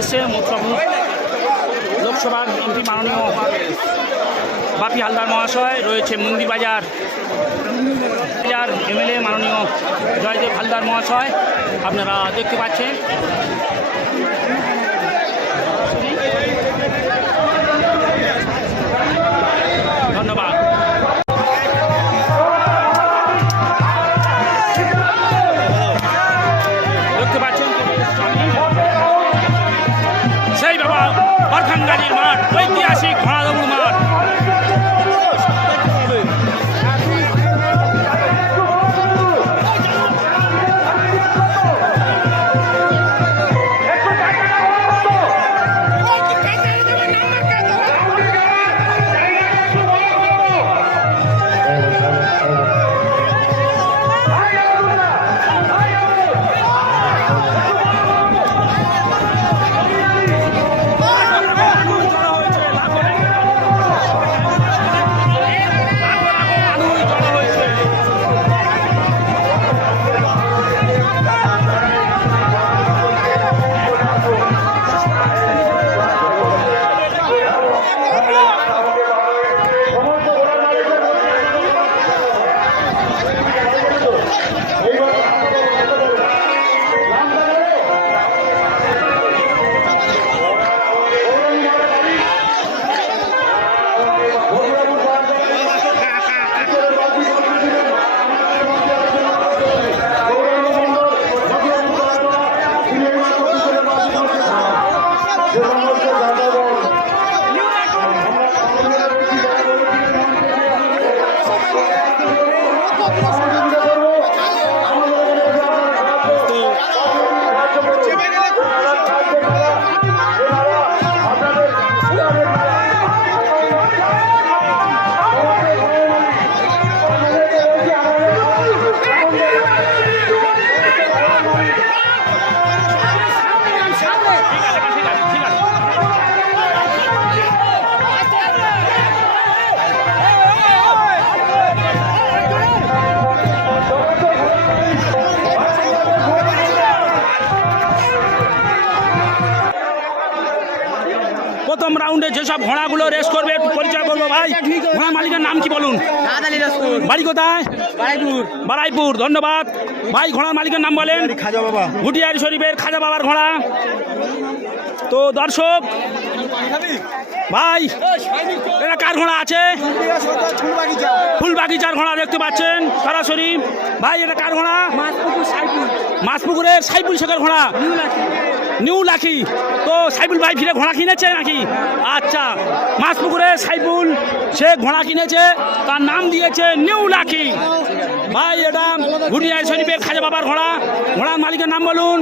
এসছে মথুরাপুর লোকসভা এমপি মাননীয় বাপি হালদার মহাশয়, রয়েছে মন্দির বাজার বাজার এমএলএ মাননীয় জয়দেব হালদার মহাশয়। আপনারা দেখতে পাচ্ছেন প্রথম রাউন্ডে যেসব ঘোড়াগুলো রেস করবে একটু পরিচয় করব ভাই। ঘোড়া মালিকের নাম কি বলুন? বাড়ি কোথায়? বারাইপুর। ধন্যবাদ। ভাই ঘোড়ার মালিকের নাম বলেন? খাজা বাবা। ভুটিয়ারি শরীফের খাজা বাবার ঘোড়া। তো দর্শক ভাই এটা কার ঘোড়া আছে? ফুল বাগিচার ঘোড়া দেখতে পাচ্ছেন সরাসরি। ভাই এটা কার ঘোড়া? মাসপুকুরের সাইফুল শেখের ঘোড়া। নিউ লাখি। তো সাইবুল ভাই ফিরে ঘোড়া কিনেছে নাকি? আচ্ছা মাসপুকুরের সাইবুল সে ঘোড়া কিনেছে, তার নাম দিয়েছে নিউ লাখি। ভাই, এটা ভুটিয়ারি শরীফের খাজা বাবার ঘোড়া। ঘোড়ার মালিকের নাম বলুন।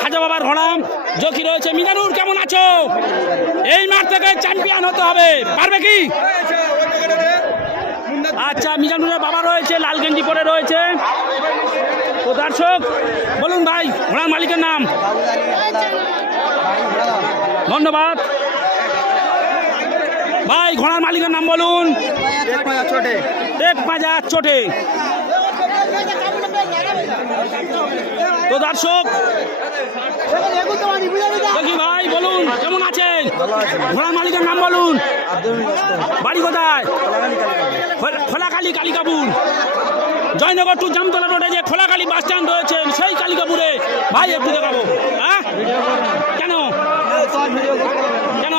খাজা বাবার ঘোড়া। জকি রয়েছে। মিজানুর, কেমন আছো? এই মাঠ থেকে চ্যাম্পিয়ন হতে হবে। পারবে কি? আচ্ছা মিজানুরের বাবা রয়েছে, লাল গেঞ্জি পরে রয়েছে। তো দর্শক বলুন ভাই ঘোড়ার মালিকের নাম? ধন্যবাদ। ভাই, ঘোড়ার মালিকের নাম বলুন। টেক পাঁজা চোটে। তো দর্শক ভাই, বলুন, কেমন আছেন? ঘোড়ার মালিকের নাম বলুন। বাড়ি কোথায়? খোলা- খোলাকালী কালিকাপুর জয়নগর টু জামতলা রোডে যে খোলাকালী বাস স্ট্যান্ড রয়েছে সেই কালিকাপুরে। ভাই একটু দেখাবো। হ্যাঁ? কেন? কেন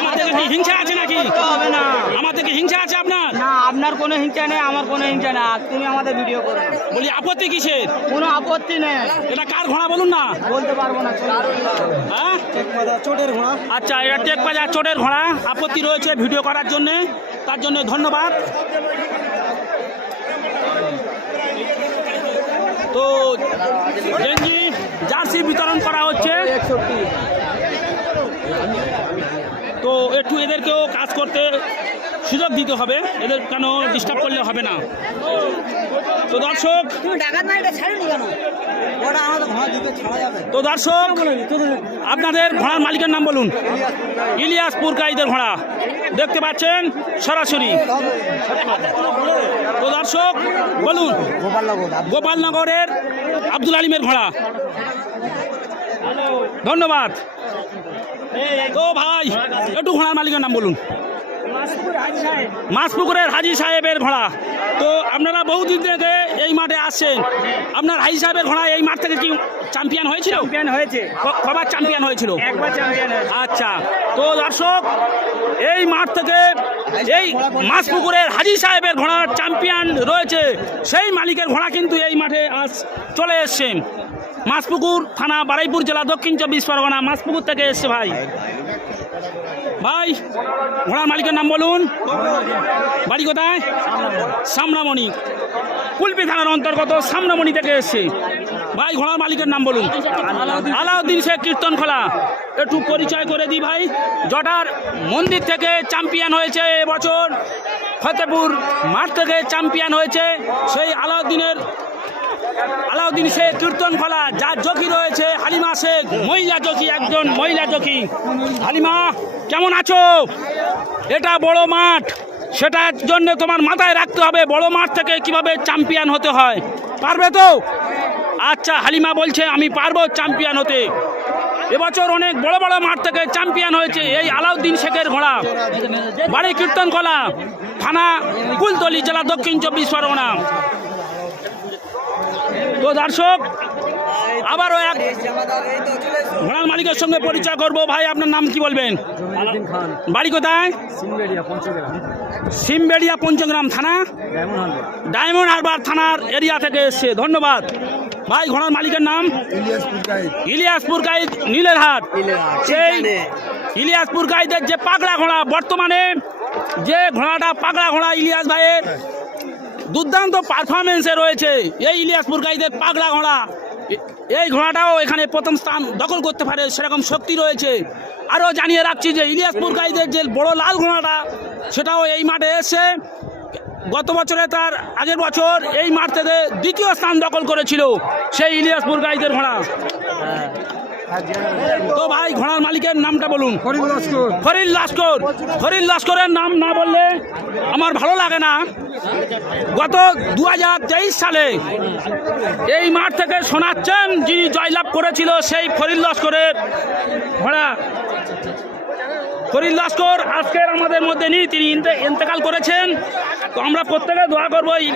আমার থেকে কি হিংসা আছে নাকি? হবে না আমার থেকে হিংসা আছে আপনার? না আপনার কোনো হিংসা নেই আমার কোনো হিংসা না তুমি আমাদের ভিডিও করো। বলি আপত্তি কিসের? কোনো আপত্তি নেই। এটা কার ঘোড়া বলুন না। বলতে পারব না হ্যাঁ? চোটের ঘোড়া। আচ্ছা এটা টেক বাজার চোটের ঘোড়া। আপত্তি রয়েছে ভিডিও করার জন্য। তার জন্য ধন্যবাদ। তো গেঞ্জি জার্সি বিতরণ করা হচ্ছে। তো একটু এদেরকেও কাজ করতে সুযোগ দিতে হবে। এদের কেন ডিস্টার্ব করলে হবে না। তো দর্শক তো দর্শক আপনাদের ঘোড়ার মালিকের নাম বলুন। ইলিয়াস পুরকাইদের ঘোড়া দেখতে পাচ্ছেন সরাসরি। তো দর্শক বলুন। গোপালনগরের আব্দুল আলিমের ঘোড়া ধন্যবাদ। তো ভাই একটু ঘোড়ার মালিকের নাম বলুন। মাসপুকুরের হাজি সাহেবের ঘোড়া তো আপনারা বহুদিন থেকে এই মাঠে আসছেন। আপনার হাজি সাহেবের ঘোড়া এই মাঠ থেকে কি চ্যাম্পিয়ন হয়েছিল? চ্যাম্পিয়ন হয়েছে। কবার চ্যাম্পিয়ন হয়েছিল? একবার চ্যাম্পিয়ন আচ্ছা। তো দর্শক এই মাঠ থেকে এই মাসপুকুরের হাজি সাহেবের ঘোড়ার চ্যাম্পিয়ন রয়েছে। সেই মালিকের ঘোড়া কিন্তু এই মাঠে আজ চলে এসছে। মাসপুকুর থানা বারাইপুর জেলা দক্ষিণ চব্বিশ পরগনা মাসপুকুর থেকে এসছে ভাই। ভাই, ঘোড়ার মালিকের নাম বলুন। বাড়ি কোথায়? সামনামণি। কুলপি থানার অন্তর্গত সামনামণি থেকে এসছে। ভাই, ঘোড়ার মালিকের নাম বলুন। আলাউদ্দিন শেখ কীর্তন খোলা একটু পরিচয় করে দিই ভাই। জটার মন্দির থেকে চ্যাম্পিয়ন হয়েছে এবছর। ফতেপুর মাঠ থেকে চ্যাম্পিয়ন হয়েছে। সেই আলাউদ্দিনের আলাউদ্দিন শেখ, কীর্তন খোলা যার জকি রয়েছে, হালিমা শেখ, মহিলা জকি একজন মহিলা জকি হালিমা, কেমন আছো? এটা বড় মাঠ, সেটার জন্য তোমার মাথায় রাখতে হবে, বড় মাঠ থেকে কীভাবে চ্যাম্পিয়ন হতে হয়। পারবে তো? আচ্ছা হালিমা বলছে, আমি পারব চ্যাম্পিয়ন হতে। এবছর অনেক বড় বড় মাঠ থেকে চ্যাম্পিয়ন হয়েছে এই আলাউদ্দিন শেখের ঘোড়া। বাড়ি কীর্তন কলা থানা কুলতলি, জেলা দক্ষিণ চব্বিশ পরগনা। তো দর্শক আবারও এক ঘোড়ার মালিকের সঙ্গে পরিচয় করব। ভাই আপনার নাম কি বলবেন? বাড়ি কোথায়? সিমবেড়িয়া পঞ্চগ্রাম। থানা? ডায়মন্ড হারবার। থানার এরিয়া থেকে এসছে। ধন্যবাদ। ভাই ঘোড়ার মালিকের নাম? ইলিয়াসপুর গাইদ নীলের হাট। সেই ইলিয়াসপুর গাইদের যে পাগড়া ঘোড়া বর্তমানে যে ঘোড়াটা পাগড়া ঘোড়া ইলিয়াস ভাইয়ের দুর্দান্ত পারফরমেন্সে রয়েছে। এই ইলিয়াসপুর গাইদের পাগলা ঘোড়া। এই ঘোড়াটাও এখানে প্রথম স্থান দখল করতে পারে, সেরকম শক্তি রয়েছে। আরও জানিয়ে রাখছি যে ইলিয়াসপুর গাইদের যে বড় লাল ঘোড়াটা, সেটাও এই মাঠে এসে গত বছরে তার আগের বছর এই মাঠ থেকে দ্বিতীয় স্থান দখল করেছিল সেই ইলিয়াসপুর গাইদের ঘোড়া। তো ভাই ঘোড়ার মালিকের নামটা বলুন। ফরিদ লাস্কর। ফরিদ লাস্করের নাম না বললে আমার ভালো লাগে না। গত দু হাজার তেইশ সালে এই মাঠ থেকে শোনাচ্ছেন যিনি জয়লাভ করেছিল সেই ফরিদ লস্করের ঘোড়া। ফরিদ লস্কর, আজকের আমাদের মধ্যে নেই, তিনি ইন্তে- ইন্তেকাল করেছেন। তো আমরা প্রত্যেকে দোয়া করব এই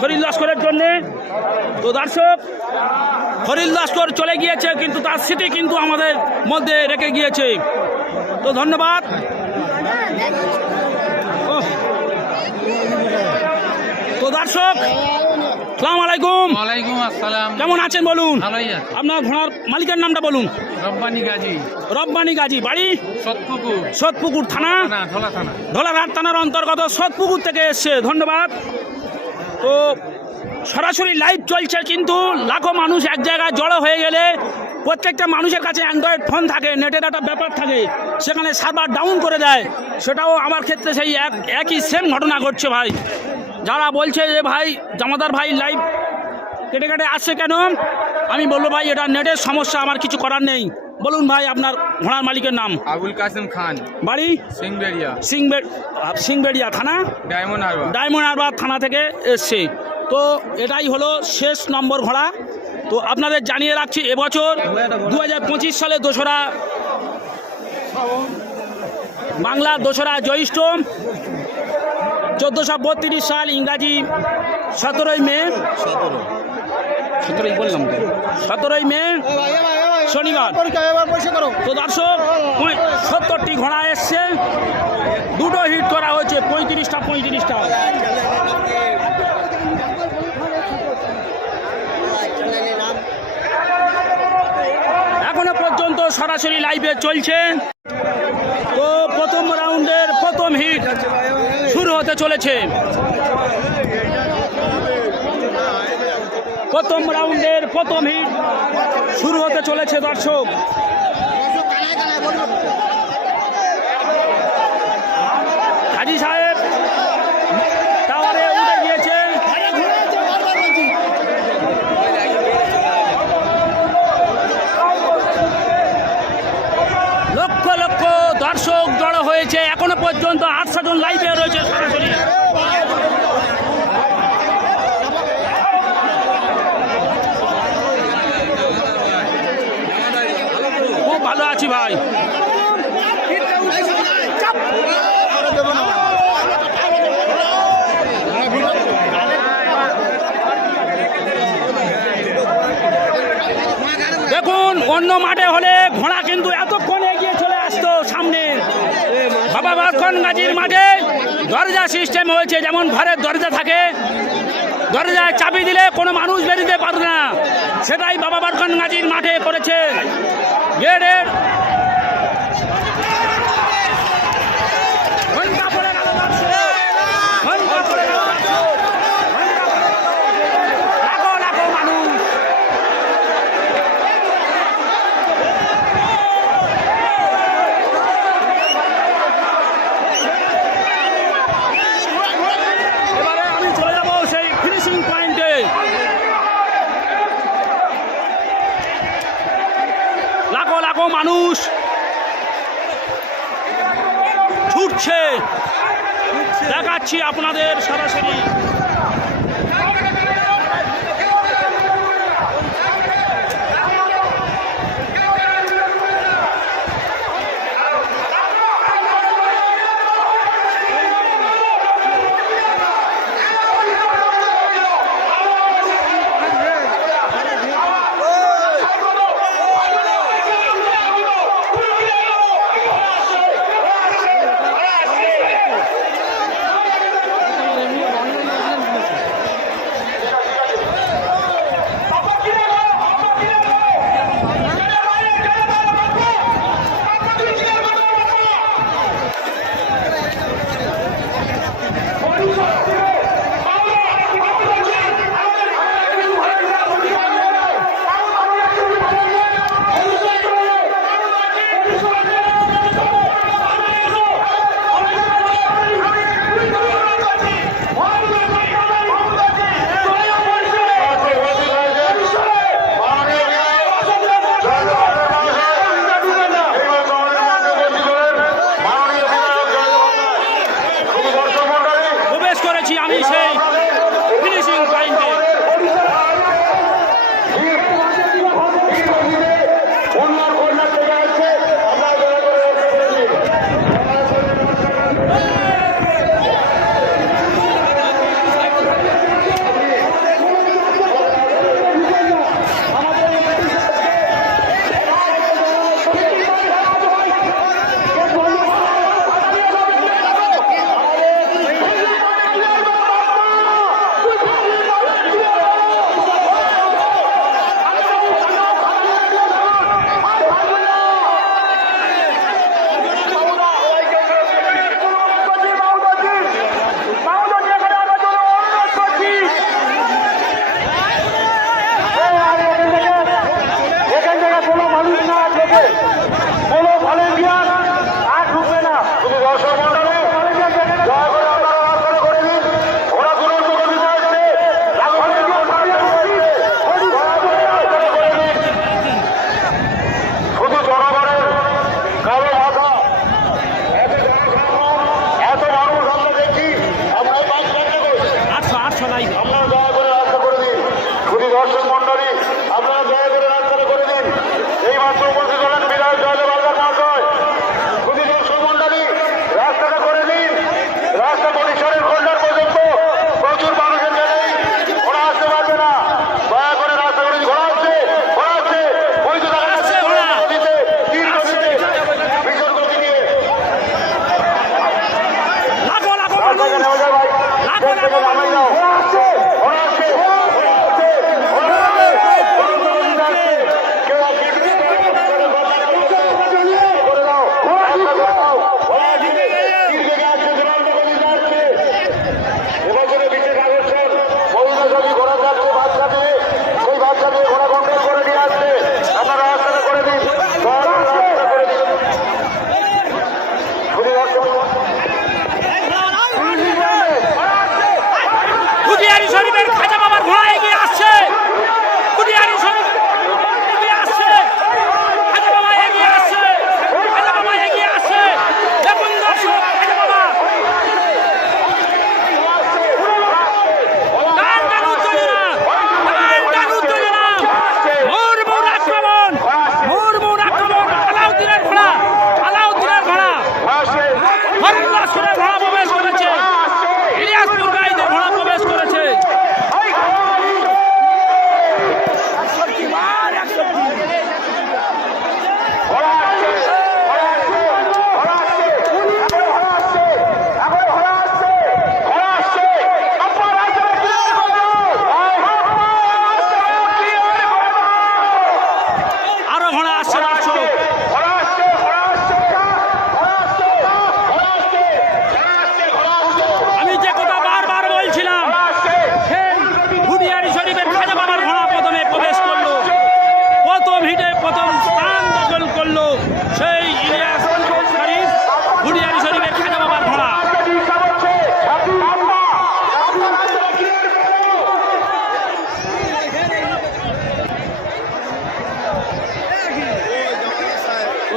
ফরিদ লস্করের জন্যে। তো দর্শক, ফরিদ লস্কর চলে গিয়েছে, কিন্তু তার স্মৃতি কিন্তু আমাদের মধ্যে রেখে গিয়েছে। তো ধন্যবাদ। তো দর্শক সালাম আলাইকুম। ওয়ালাইকুম আসসালাম। কেমন আছেন বলুন? ভালোই আছে। আপনার ঘোড়ার মালিকের নামটা বলুন। রব্বানি গাজী। রব্বানি গাজী বাড়ি? সতপুকুর থানা? থানার অন্তর্গত থেকে এসছে। ধন্যবাদ। তো সরাসরি লাইভ চলছে কিন্তু লাখো মানুষ এক জায়গায় জড়ো হয়ে গেলে প্রত্যেকটা মানুষের কাছে অ্যান্ড্রয়েড ফোন থাকে নেটের একটা ব্যাপার থাকে সেখানে সার্ভার ডাউন করে দেয়। সেটাও আমার ক্ষেত্রে সেই এক একই সেম ঘটনা ঘটছে ভাই। যারা বলছে যে ভাই জামাদার ভাই লাইভ কেটে কেটে আসছে কেন? আমি বলব ভাই এটা নেটের সমস্যা আমার কিছু করার নেই। বলুন ভাই আপনার ঘোড়ার মালিকের নাম। আবুল কাসেম খান। বাড়ি? সিংবেড়িয়া। সিংবেড সিংবেড়িয়া থানা? ডায়মন্ড হারবার। ডায়মন্ড হারবার থানা থেকে এসছে। তো এটাই হলো শেষ নম্বর ঘোড়া। তো আপনাদের জানিয়ে রাখছি এবছর দু হাজার পঁচিশ সালে দোসরা বাংলার দোসরা জ্যৈষ্ঠ চোদ্দোশো বত্রিশ সাল ইংরাজি সতেরোই মে। সতেরোই বললাম সতেরোই মে শনিবার। তো দর্শক সত্তরটি ঘোড়া এসছে। দুটো হিট করা হয়েছে পঁয়ত্রিশটা পঁয়ত্রিশটা। এখনও পর্যন্ত সরাসরি লাইভে চলছে। তো প্রথম রাউন্ডের প্রথম হিট। হতে চলেছে। প্রথম রাউন্ডের প্রথম হিট শুরু হতে চলেছে দর্শক। হাজি সাহেব টাওয়ারে উঠে গিয়েছে। লক্ষ লক্ষ দর্শক জড়ো হয়েছে। এখনও পর্যন্ত আটশো জন লাইভে রয়েছে সরাসরি দিচ্ছি ভাই দেখুন অন্য মাঠে হলে ঘোড়া কিন্তু এতক্ষণ এগিয়ে চলে আসতো সামনে। বাবা বাক্ষণ গাজীর মাঠে দরজা সিস্টেম হয়েছে, যেমন ঘরের দরজা থাকে। দরজায় চাবি দিলে কোনো মানুষ বেরিতে পারবে না। সেটাই বাবা বারকন গাজীর মাঠে করেছে। গেটের ঘণ্টা পড়ে গেল দর্শক। ঘণ্টা পড়ে গেল দর্শক। ঘণ্টা পড়ে গেল। লাখো লাখো মানুষ এবারে আমি চলে যাব সেই ফিনিশিং পয়েন্টে লাখো লাখো মানুষ। ছুটছে। দেখাচ্ছি আপনাদের সরাসরি। Russell.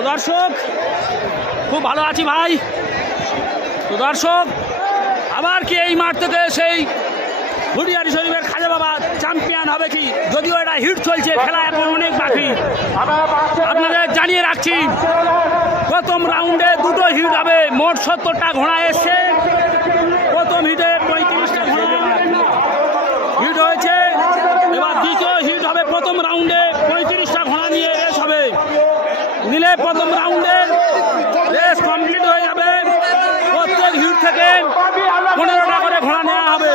দর্শক খুব ভালো আছি ভাই। তো দর্শক আবার কি এই মাঠ থেকে সেই হুডিয়ারি শরীফের খাজা বাবা চ্যাম্পিয়ন হবে কি? যদিও এটা হিট চলছে, খেলা এখন অনেক বাকি। আপনাদের জানিয়ে রাখছি, প্রথম রাউন্ডে দুটো হিট হবে, মোট সত্তরটা ঘোড়া এসছে। প্রথম হিটে পঁয়ত্রিশটা ঘোড়া। হিট হয়েছে, এবার দ্বিতীয় হিট হবে প্রথম রাউন্ডে পঁয়ত্রিশটা ঘোড়া নিয়ে প্রথম রাউন্ডে রেস কমপ্লিট হয়ে যাবে। প্রত্যেক হিট থেকে পনেরোটা করে ঘোড়া নেওয়া হবে।